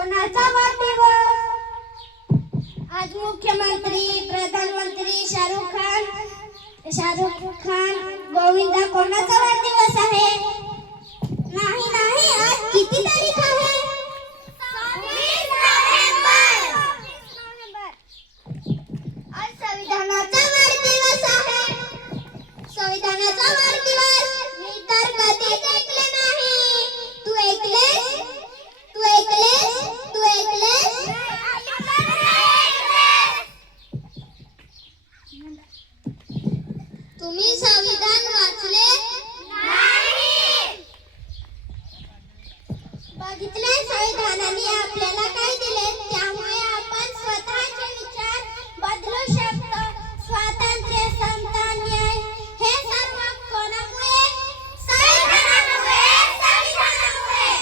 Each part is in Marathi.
कोणाचा वाढदिवस? आज मुख्यमंत्री, प्रधानमंत्री शाहरुख खान, गोविंदा कोणाचा वाढदिवस आहे? नाही नाही, आज किती तारीख आहे? 26 नोव्हेंबर. आज संविधानाचा वाढदिवस आहे. संविधानाचा वाढदिवस मी तर कधीच ऐकले नाही. तू ऐकलेस? तू ऐकलेस? तू ऐकलेस? तुम्ही संविधान वाचले? नाही. बघितले संविधानाने आपल्याला काय दिले? त्यामुळे आपण स्वतःचे विचार बदलू शकतो. स्वातंत्र्य, समता, न्याय हे सर्व कोणामुळे? संविधानामुळे. संविधानामुळे.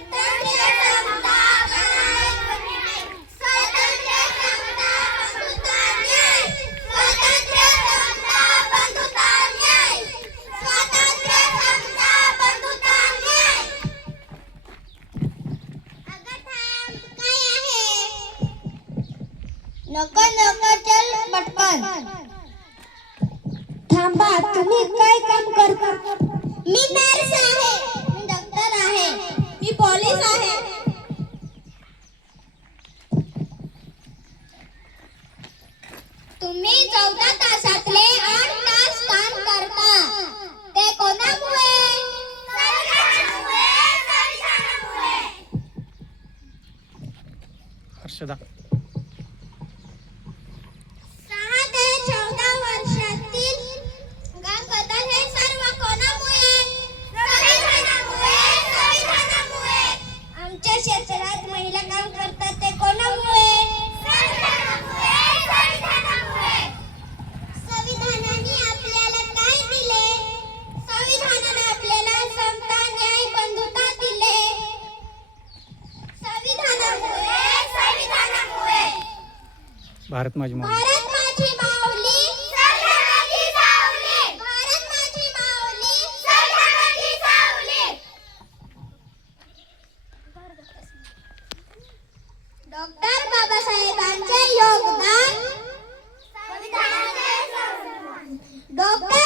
स्वातंत्र्य, समता, न्याय. स्वातंत्र्य, समता, बंधुता, न्याय. स्वातंत्र्य, समता, बंधुता, न्याय. स्वातंत्र्य, समता, बंधुता, न्याय. अगं थांब, काय आहे? नको नको, चल पटकन. थांबा, तुम्ही काय काम करता? मी नर्स आहे, मी डॉक्टर आहे, मी पोलीस आहे. तुम्ही 14 तासातले 8 तास काम करता. ते कोणामुळे? संविधानामुळे. संविधानामुळे. हर्षदा 6 ते 14 वर्षातील गंगाधर हे सर्व कोणामुळे? संविधानामुळे. संविधानामुळे. आमच्या क्षेत्रात महिला काम करतात ते कोणामुळे? संविधानामुळे. संविधानामुळे. संविधानाने आपल्याला काय दिले? संविधानाने आपल्याला समता, न्याय, बंधुता दिले. संविधानामुळे. संविधानामुळे. भारत माझी माऊली. भारत माझी माऊली. संविधानाची सावली. भारत माझी माऊली. संविधानाची सावली. डॉक्टर बाबासाहेबांचे योगदान. संविधानाचे संविधान. डॉक्टर